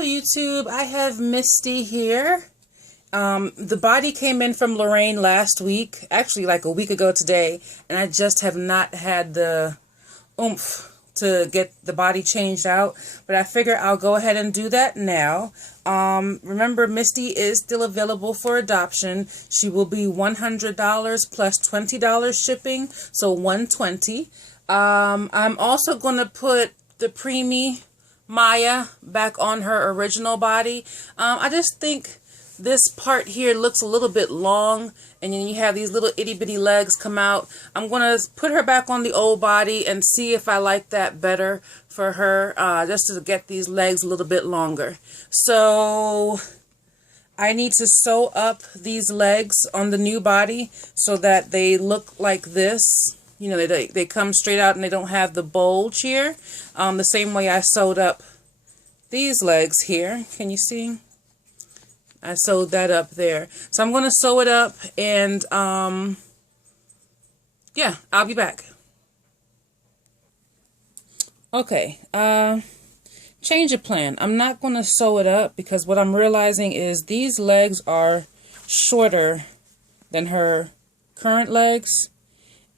Hello YouTube, I have Misty here. The body came in from Lorraine last week, actually like a week ago today, and I just have not had the oomph to get the body changed out, but I figure I'll go ahead and do that now. Remember, Misty is still available for adoption. She will be $100 plus $20 shipping, so $120. I'm also going to put the preemie Maya back on her original body. I just think this part here looks a little bit long, and then you have these little itty bitty legs come out. I'm going to put her back on the old body and see if I like that better for her, just to get these legs a little bit longer. So I need to sew up these legs on the new body so that they look like this. You know, they come straight out and they don't have the bulge here. The same way I sewed up these legs here. Can you see? I sewed that up there. So I'm going to sew it up and, yeah, I'll be back. Okay, change of plan. I'm not going to sew it up because what I'm realizing is these legs are shorter than her current legs.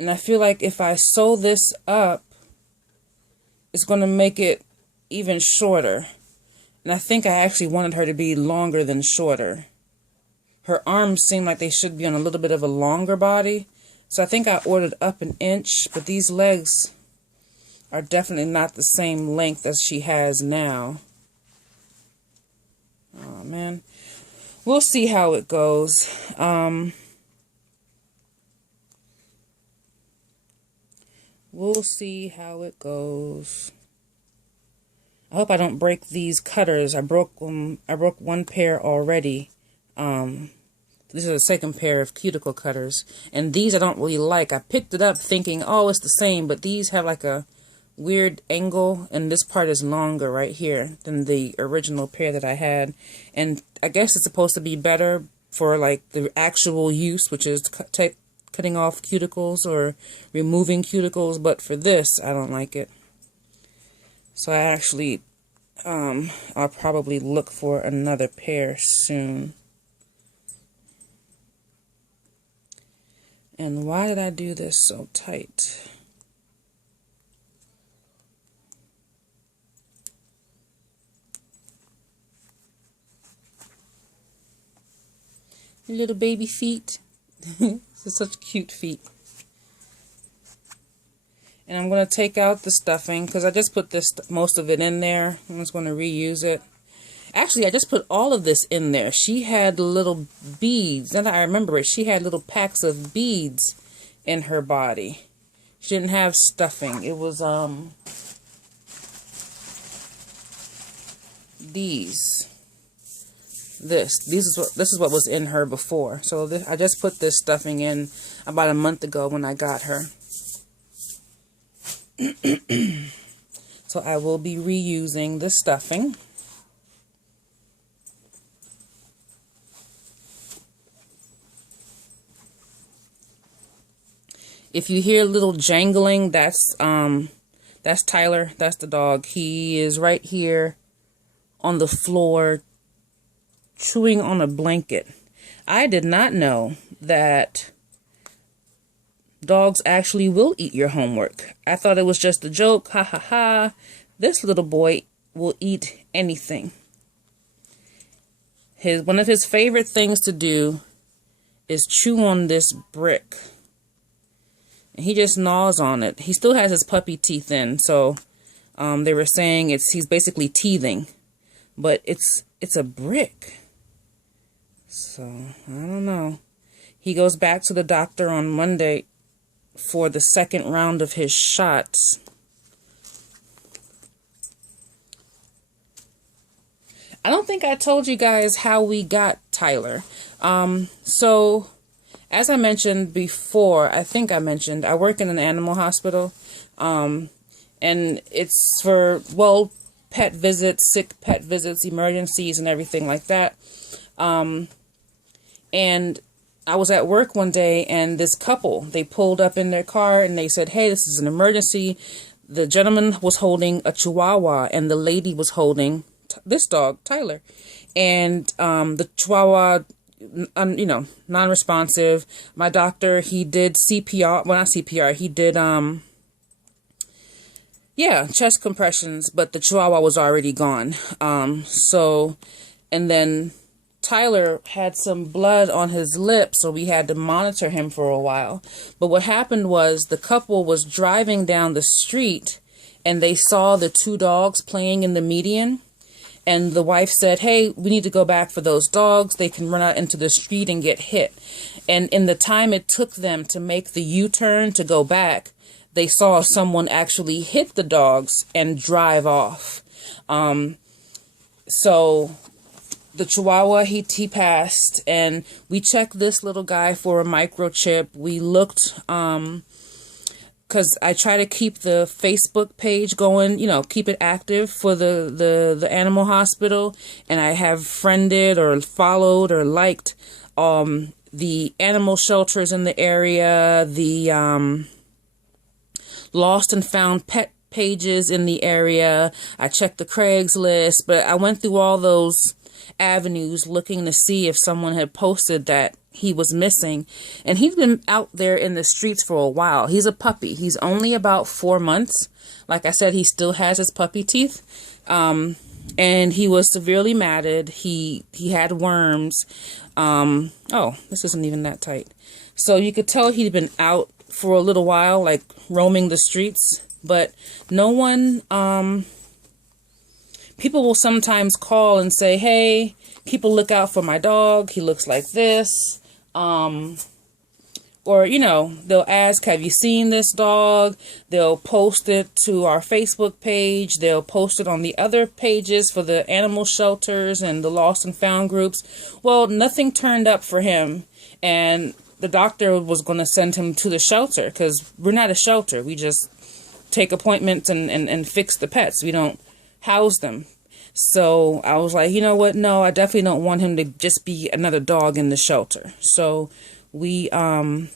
And I feel like if I sew this up, it's going to make it even shorter. And I think I actually wanted her to be longer than shorter. Her arms seem like they should be on a little bit of a longer body. So I think I ordered up an inch, but these legs are definitely not the same length as she has now. Oh man. We'll see how it goes. We'll see how it goes. I hope I don't break these cutters. I broke one pair already. This is the second pair of cuticle cutters. And these I don't really like. I picked it up thinking, oh, it's the same. But these have like a weird angle. And this part is longer right here than the original pair that I had. And I guess it's supposed to be better for like the actual use, which is cutting off cuticles or removing cuticles, but for this I don't like it. So I actually I'll probably look for another pair soon. And why did I do this so tight? Little baby feet. These are such cute feet. And I'm going to take out the stuffing because I just put most of it in there. I'm just going to reuse it. Actually, I just put all of this in there. She had little beads. Now that I remember it, she had little packs of beads in her body. She didn't have stuffing. It was these. This is what was in her before. So I just put this stuffing in about a month ago when I got her. So I will be reusing the stuffing. If you hear a little jangling, that's Tyler. That's the dog. He is right here on the floor chewing on a blanket. I did not know that dogs actually will eat your homework. I thought it was just a joke. Ha ha ha. This little boy will eat anything. One of his favorite things to do is chew on this brick. And he just gnaws on it. He still has his puppy teeth in, so they were saying he's basically teething. But it's a brick. So, I don't know. He goes back to the doctor on Monday for the second round of his shots. I don't think I told you guys how we got Tyler. So, as I mentioned before, I work in an animal hospital. And it's for, well, pet visits, sick pet visits, emergencies, and everything like that. And I was at work one day, and this couple, they pulled up in their car, and they said, hey, this is an emergency. The gentleman was holding a Chihuahua, and the lady was holding this dog, Tyler. And the Chihuahua, you know, non-responsive. My doctor, he did CPR. Well, not CPR. He did, yeah, chest compressions, but the Chihuahua was already gone. And then Tyler had some blood on his lip, so we had to monitor him for a while. But what happened was the couple was driving down the street and they saw the two dogs playing in the median. And the wife said, hey, we need to go back for those dogs. They can run out into the street and get hit. And in the time it took them to make the U-turn to go back, they saw someone actually hit the dogs and drive off. So the Chihuahua, he passed, and we checked this little guy for a microchip. We looked, because I try to keep the Facebook page going, you know, keep it active for the animal hospital. And I have friended or followed or liked the animal shelters in the area, the lost and found pet pages in the area. I checked the Craigslist, but I went through all those avenues looking to see if someone had posted that he was missing. And he's been out there in the streets for a while. He's a puppy. He's only about 4 months. Like I said, he still has his puppy teeth. And he was severely matted. He had worms. Oh, this isn't even that tight. So you could tell he'd been out for a little while, like roaming the streets, but no one, people will sometimes call and say, hey, keep a lookout for my dog. He looks like this. Or, you know, they'll ask, have you seen this dog? They'll post it to our Facebook page. They'll post it on the other pages for the animal shelters and the lost and found groups. Well, nothing turned up for him. And the doctor was going to send him to the shelter, because we're not a shelter. We just take appointments and fix the pets. We don't house them. So I was like, you know what? No, I definitely don't want him to just be another dog in the shelter. So we had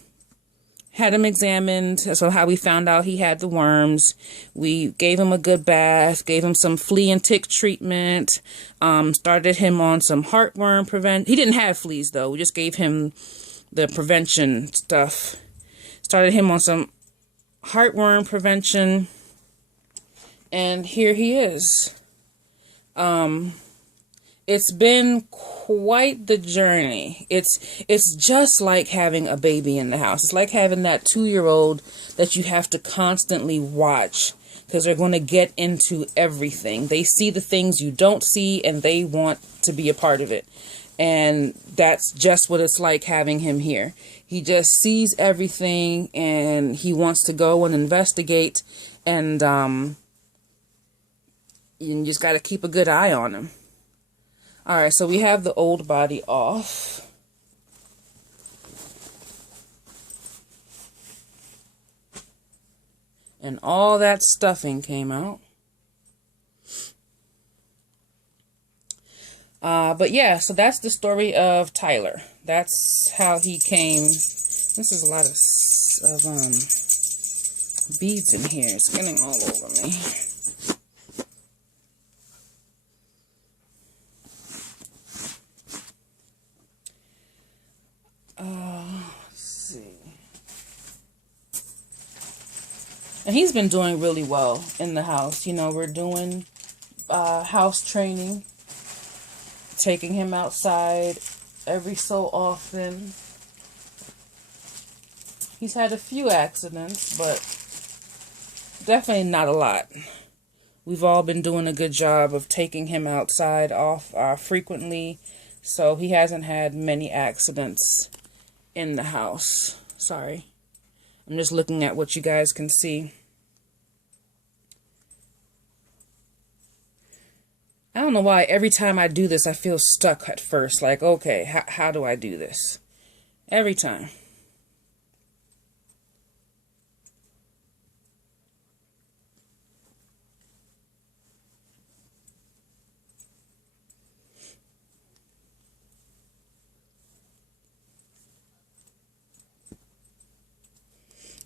him examined. So how we found out he had the worms. We gave him a good bath, gave him some flea and tick treatment, started him on some heartworm prevent. He didn't have fleas, though. We just gave him the prevention stuff. Started him on some heartworm prevention. And here he is. It's been quite the journey. It's just like having a baby in the house. It's like having that 2-year-old that you have to constantly watch, because they're going to get into everything. They see the things you don't see, and they want to be a part of it. And that's just what it's like having him here. He just sees everything, and he wants to go and investigate, and you just got to keep a good eye on him. All right, so we have the old body off. And all that stuffing came out. But yeah, so that's the story of Tyler. That's how he came. This is a lot of beads in here. It's getting all over me. Let's see. And he's been doing really well in the house. You know, we're doing house training, taking him outside every so often. He's had a few accidents, but definitely not a lot. We've all been doing a good job of taking him outside frequently, so he hasn't had many accidents in the house. Sorry. I'm just looking at what you guys can see. I don't know why every time I do this I feel stuck at first. Like, okay, how do I do this? Every time.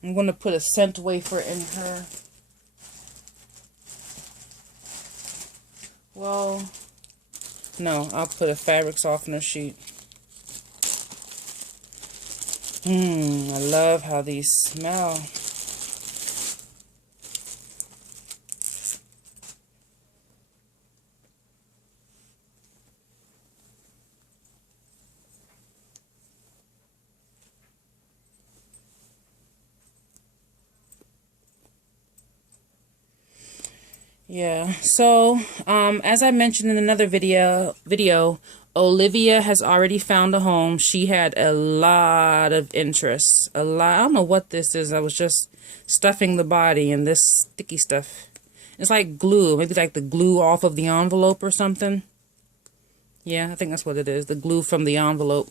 I'm going to put a scent wafer in her. Well, No, I'll put a fabric softener sheet. I love how these smell. Yeah, so as I mentioned in another video, Olivia has already found a home. She had a lot of interest. A lot. I don't know what this is. I was just stuffing the body and this sticky stuff. It's like glue. Maybe like the glue off of the envelope or something. Yeah, I think that's what it is. The glue from the envelope.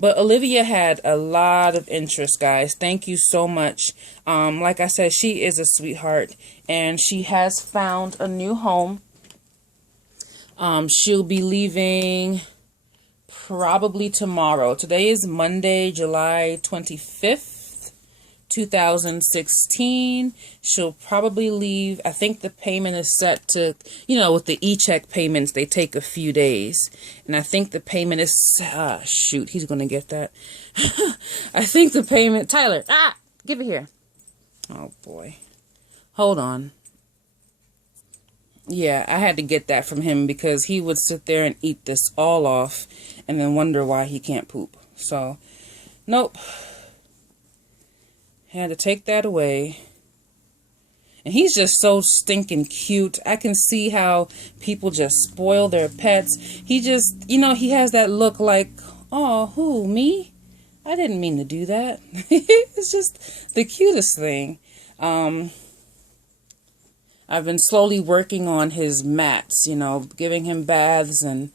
But Olivia had a lot of interest, guys. Thank you so much. Like I said, she is a sweetheart, and she has found a new home. She'll be leaving probably tomorrow. Today is Monday, July 25th, 2016. She'll probably leave. I think the payment is set to, you know, with the e-check payments, they take a few days. And I think the payment is, shoot, he's going to get that. I think the payment, Tyler, give it here. Oh boy. Hold on. Yeah, I had to get that from him because he would sit there and eat this all off and then wonder why he can't poop. So, nope. Had to take that away. And he's just so stinking cute. I can see how people just spoil their pets. He just, you know, he has that look like, oh, who, me? I didn't mean to do that. It's just the cutest thing. I've been slowly working on his mats, you know, giving him baths and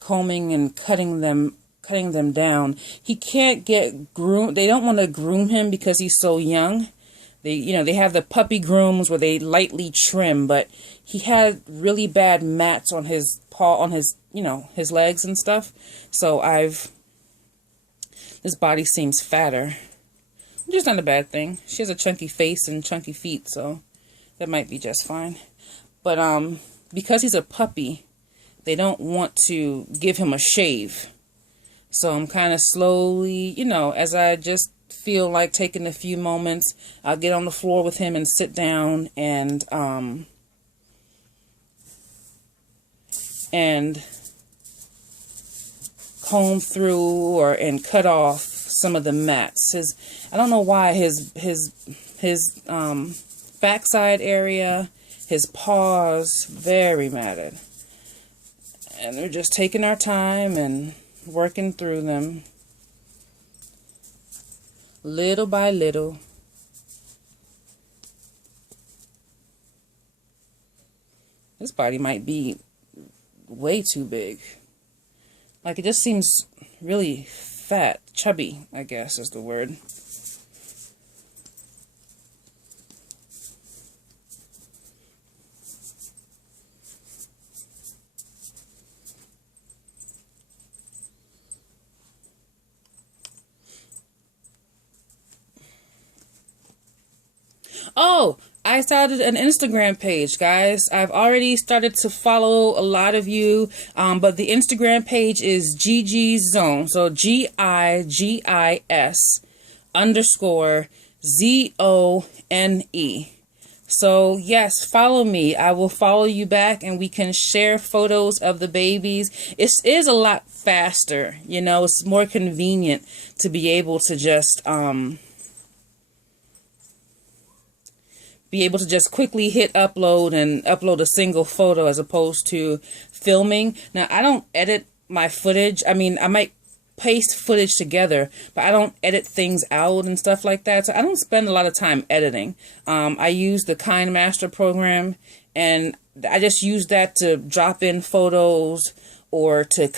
combing and cutting them down. He can't get groomed. They don't want to groom him because he's so young. They have the puppy grooms where they lightly trim, but he had really bad mats on his his legs and stuff. So this body seems fatter, which is not a bad thing. She has a chunky face and chunky feet, so that might be just fine. But because he's a puppy, they don't want to give him a shave. So I'm kind of slowly, you know, as I just feel like taking a few moments, I'll get on the floor with him and sit down and comb through and cut off some of the mats. I don't know why his backside area, his paws, very matted. And we're just taking our time and working through them little by little. This body might be way too big. Like, it just seems really fat, chubby, I guess is the word. Oh, I started an Instagram page, guys. I've already started to follow a lot of you, but the Instagram page is Gigi's Zone. So GIGIS_ZONE. So yes, follow me. I will follow you back and we can share photos of the babies. It is a lot faster, you know, it's more convenient to be able to just, quickly hit upload and upload a single photo as opposed to filming. Now, I don't edit my footage. I mean, I might paste footage together, but I don't edit things out and stuff like that. So I don't spend a lot of time editing. I use the KindMaster program, and I just use that to drop in photos or to,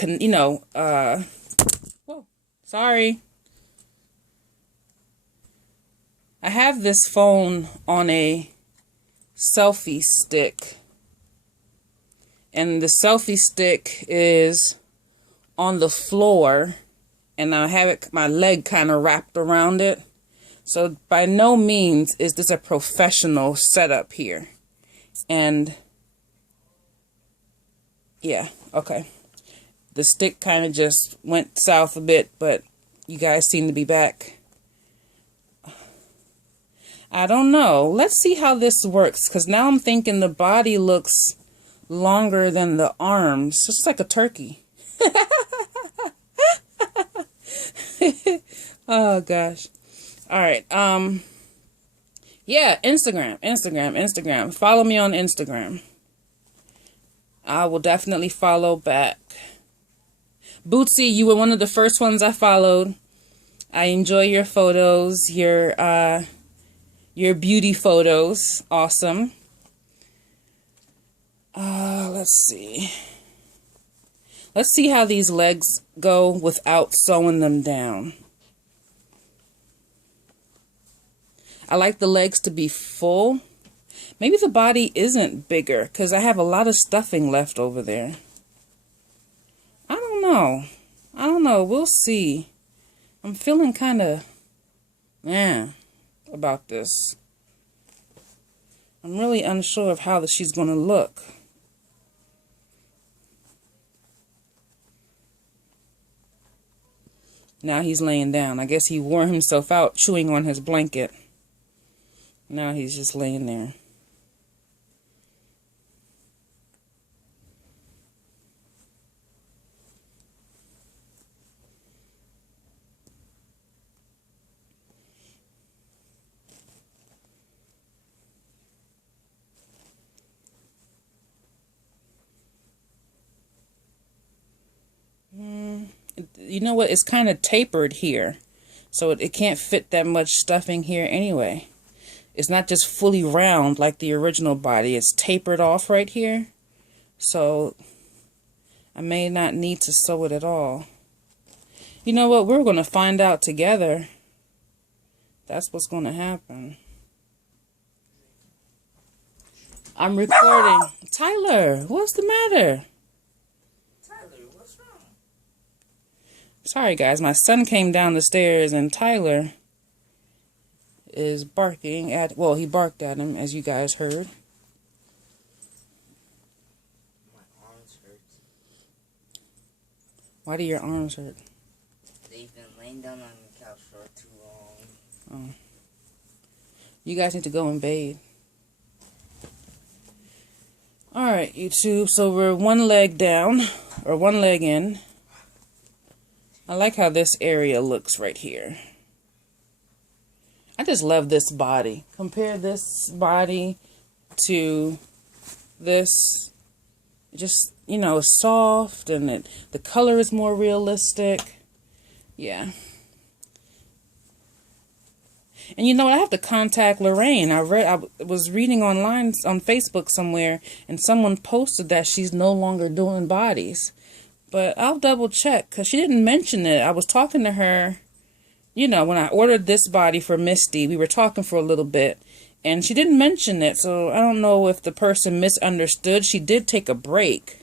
whoa, sorry. I have this phone on a selfie stick, and the selfie stick is on the floor, and I have my leg kind of wrapped around it. So by no means is this a professional setup here. And Yeah, okay. The stick kind of just went south a bit, but you guys seem to be back. I don't know. Let's see how this works, because now I'm thinking the body looks longer than the arms. Just like a turkey. Oh, gosh. All right. Yeah, Instagram. Follow me on Instagram. I will definitely follow back. Bootsy, you were one of the first ones I followed. I enjoy your photos, your beauty photos. Awesome. Let's see. Let's see how these legs go without sewing them down. I like the legs to be full. Maybe the body isn't bigger because I have a lot of stuffing left over there. I don't know. We'll see. I'm feeling kind of about this. I'm really unsure of how she's going to look. Now he's laying down. I guess he wore himself out chewing on his blanket. Now he's just laying there. You know what? It's kind of tapered here. So it can't fit that much stuffing here anyway. It's not just fully round like the original body. It's tapered off right here. So I may not need to sew it at all. You know what? We're going to find out together. That's what's going to happen. I'm recording. Tyler, what's the matter? Tyler, what's wrong? Sorry, guys. My son came down the stairs and Tyler is barking at... Well, he barked at him, as you guys heard. My arms hurt. Why do your arms hurt? They've been laying down on the couch for too long. Oh. You guys need to go and bathe. Alright, YouTube. So we're one leg down, or one leg in. I like how this area looks right here. I just love this body. Compare this body to this. Just, you know, soft, and the color is more realistic. Yeah. And you know what? I have to contact Lorraine. I was reading online on Facebook somewhere, and someone posted that she's no longer doing bodies. But I'll double check, because she didn't mention it. I was talking to her, you know, when I ordered this body for Misty. We were talking for a little bit, and she didn't mention it. So I don't know if the person misunderstood. She did take a break,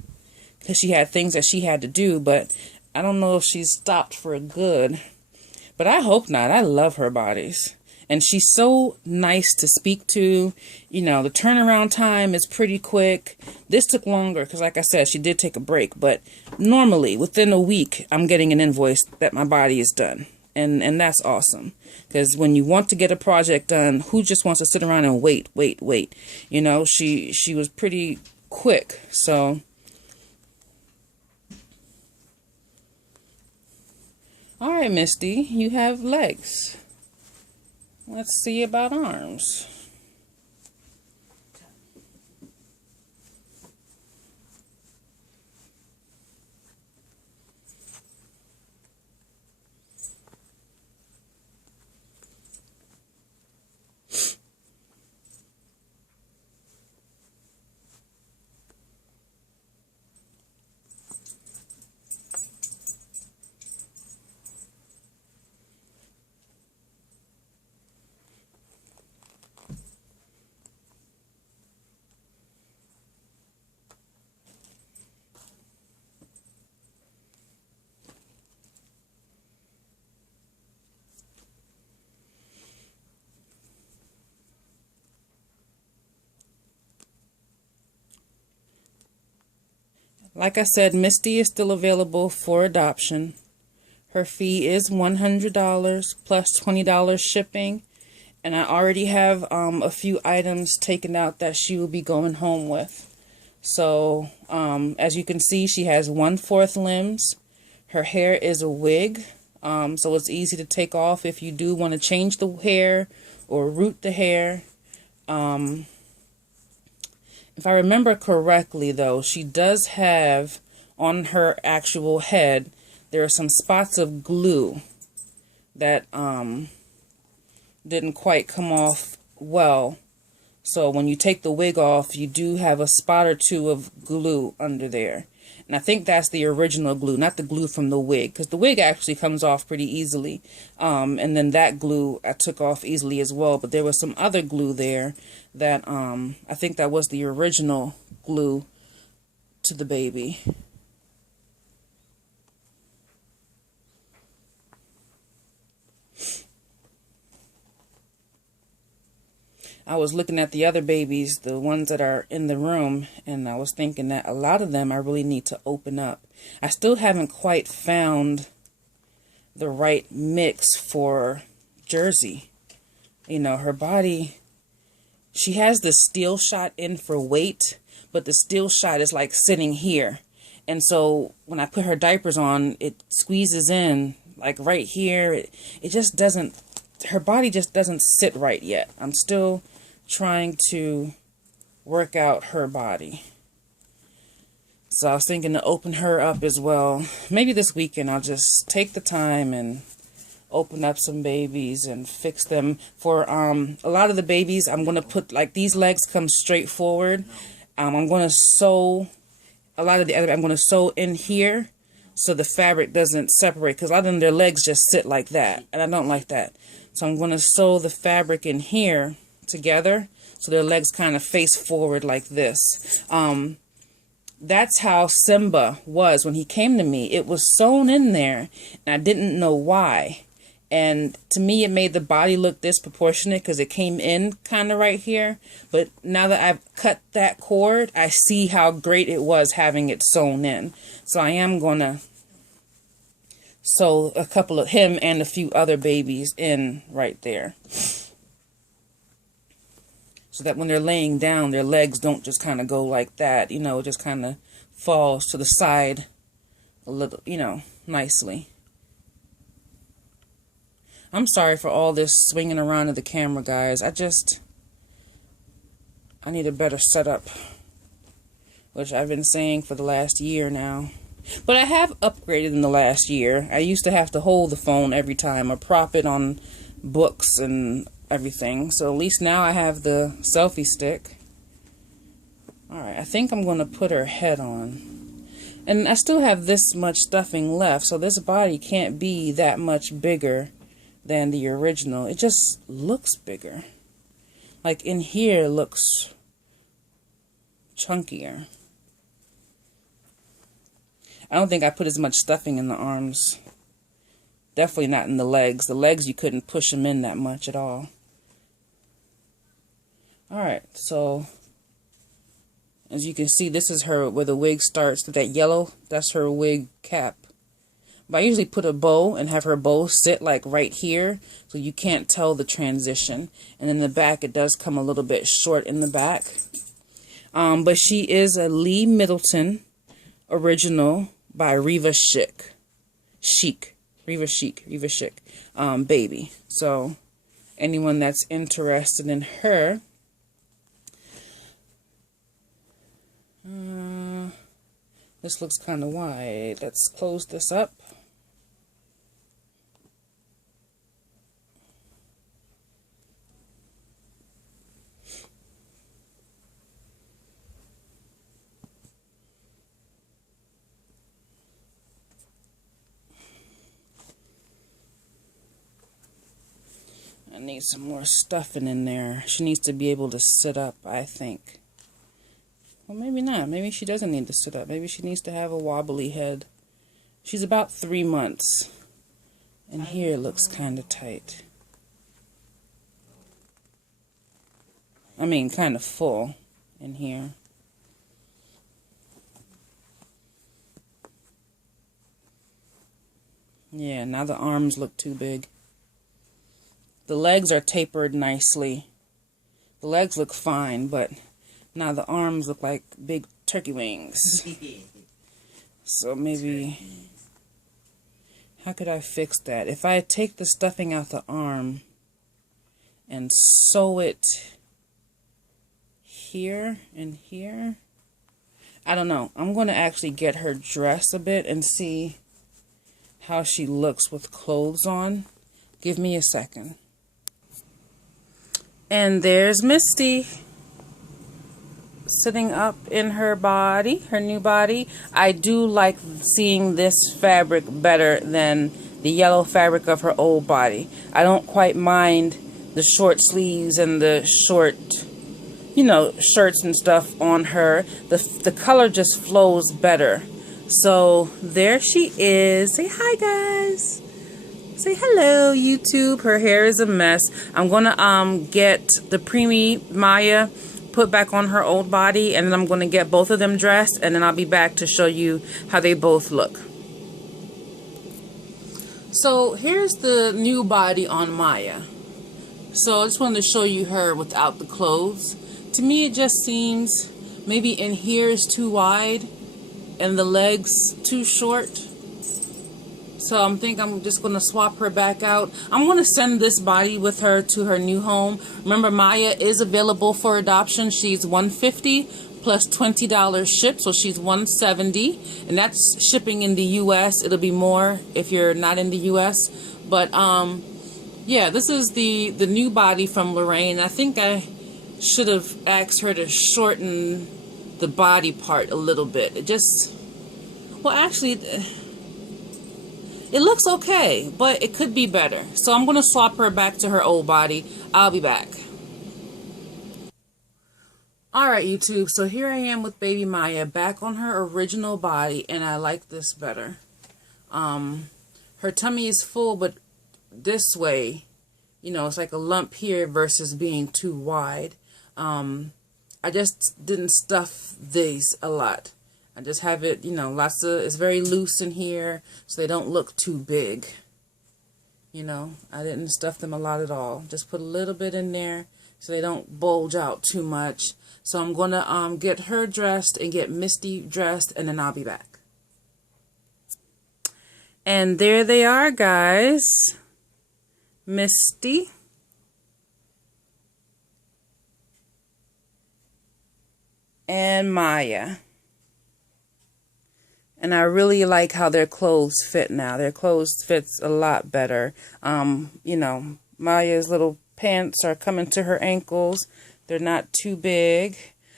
because she had things that she had to do, but I don't know if she's stopped for good. But I hope not. I love her bodies. And she's so nice to speak to. You know, the turnaround time is pretty quick. This took longer because, like I said, she did take a break. But normally, within a week, I'm getting an invoice that my body is done. And that's awesome. Because when you want to get a project done, who just wants to sit around and wait? You know, she was pretty quick. So... Alright, Misty, you have legs. Let's see about arms. Like I said, Misty is still available for adoption. Her fee is $100 plus $20 shipping. And I already have a few items taken out that she will be going home with. So, as you can see, she has 1/4 limbs. Her hair is a wig, so it's easy to take off if you do want to change the hair or root the hair. If I remember correctly, though, she does have on her actual head, there are some spots of glue that didn't quite come off well. So when you take the wig off, you do have a spot or two of glue under there. And I think that's the original glue, not the glue from the wig, because the wig actually comes off pretty easily. And then that glue I took off easily as well. But there was some other glue there that I think that was the original glue to the baby. I was looking at the other babies, the ones that are in the room, and I was thinking that a lot of them I really need to open up. I still haven't quite found the right mix for Jersey. You know, her body, she has the steel shot in for weight, but the steel shot is like sitting here. And so when I put her diapers on, it squeezes in like right here. It just doesn't, her body just doesn't sit right yet. I'm still trying to work out her body. So I was thinking to open her up as well. Maybe this weekend I'll just take the time and open up some babies and fix them. For a lot of the babies, I'm going to put, like, these legs come straight forward. I'm going to sew, a lot of the other, I'm going to sew in here so the fabric doesn't separate, because a lot of them, their legs just sit like that, and I don't like that. So I'm going to sew the fabric in here together so their legs kind of face forward like this. That's how Simba was when he came to me. It was sewn in there, and I didn't know why. And to me, it made the body look disproportionate because it came in kind of right here. But now that I've cut that cord, I see how great it was having it sewn in. So I am going to sew a couple of him and a few other babies in right there, so that when they're laying down, their legs don't just kind of go like that. You know, it just kind of falls to the side a little, you know, nicely. I'm sorry for all this swinging around of the camera, guys. I need a better setup, which I've been saying for the last year now. But I have upgraded in the last year. I used to have to hold the phone every time or prop it on books and everything. So at least now I have the selfie stick. Alright, I think I'm going to put her head on. And I still have this much stuffing left, so this body can't be that much bigger than the original. It just looks bigger. Like in here, it looks chunkier. I don't think I put as much stuffing in the arms. Definitely not in the legs. The legs, you couldn't push them in that much at all. Alright, so as you can see, this is her where the wig starts. That yellow, that's her wig cap. But I usually put a bow and have her bow sit like right here, so you can't tell the transition. And in the back, it does come a little bit short in the back. But she is a Lee Middleton original by Reva Chic baby. So anyone that's interested in her, this looks kind of wide. Let's close this up. I need some more stuffing in there. She needs to be able to sit up, I think. Well, maybe not. Maybe she doesn't need to sit up. Maybe she needs to have a wobbly head. She's about 3 months. And here it looks kind of tight. I mean, kind of full in here. Yeah, now the arms look too big. The legs are tapered nicely. The legs look fine, but now the arms look like big turkey wings. So maybe, how could I fix that? If I take the stuffing out the arm and sew it here and here, I don't know. I'm going to actually get her dressed a bit and see how she looks with clothes on. Give me a second. And there's Misty, sitting up in her body, her new body. I do like seeing this fabric better than the yellow fabric of her old body. I don't quite mind the short sleeves and the short, you know, shirts and stuff on her. The color just flows better. So there she is. Say hi, guys. Say hello, YouTube. Her hair is a mess. I'm gonna get the preemie Maya put back on her old body, and then I'm gonna get both of them dressed, and then I'll be back to show you how they both look. So here's the new body on Maya. So I just wanted to show you her without the clothes. To me, it just seems maybe in here is too wide and the legs too short. So I'm just going to swap her back out. I'm going to send this body with her to her new home. Remember, Maya is available for adoption. She's $150 plus $20 shipped, so she's $170, and that's shipping in the U.S. It'll be more if you're not in the U.S. But yeah, this is the new body from Lorraine. I think I should have asked her to shorten the body part a little bit. It just, well, actually, it looks okay, but it could be better. So I'm going to swap her back to her old body. I'll be back. Alright, YouTube, so here I am with baby Maya back on her original body, and I like this better. Her tummy is full, but this way, you know, it's like a lump here versus being too wide. I just didn't stuff these a lot. I just have it, you know, it's very loose in here, so they don't look too big. You know, I didn't stuff them a lot at all. Just put a little bit in there so they don't bulge out too much. So I'm going to get her dressed and get Misty dressed, and then I'll be back. And there they are, guys. Misty. And Maya. And I really like how their clothes fit now. Their clothes fits a lot better. You know, Maya's little pants are coming to her ankles. They're not too big.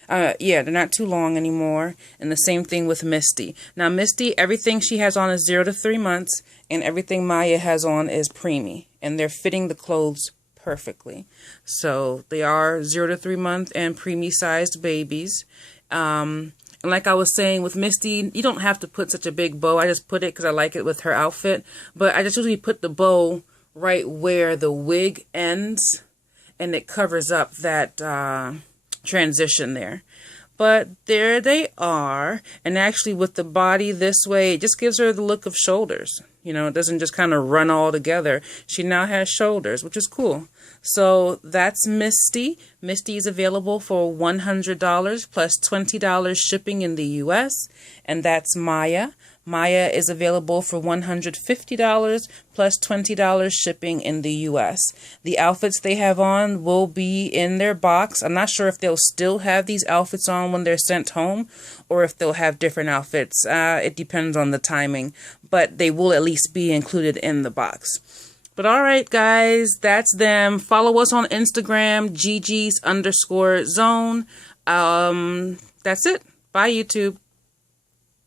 Yeah, they're not too long anymore. And the same thing with Misty. Now, Misty, everything she has on is 0 to 3 months. And everything Maya has on is preemie. And they're fitting the clothes perfectly. So they are 0 to 3 month and preemie sized babies. And like I was saying with Misty, you don't have to put such a big bow. I just put it because I like it with her outfit. But I just usually put the bow right where the wig ends. And it covers up that transition there. But there they are. And actually with the body this way, it just gives her the look of shoulders. You know, it doesn't just kind of run all together. She now has shoulders, which is cool. So that's Misty. Misty is available for $100 plus $20 shipping in the U.S. And that's Maya. Maya is available for $150 plus $20 shipping in the U.S. The outfits they have on will be in their box. I'm not sure if they'll still have these outfits on when they're sent home or if they'll have different outfits. It depends on the timing, but they will at least be included in the box. But all right, guys, that's them. Follow us on Instagram, GG's_zone. That's it. Bye, YouTube.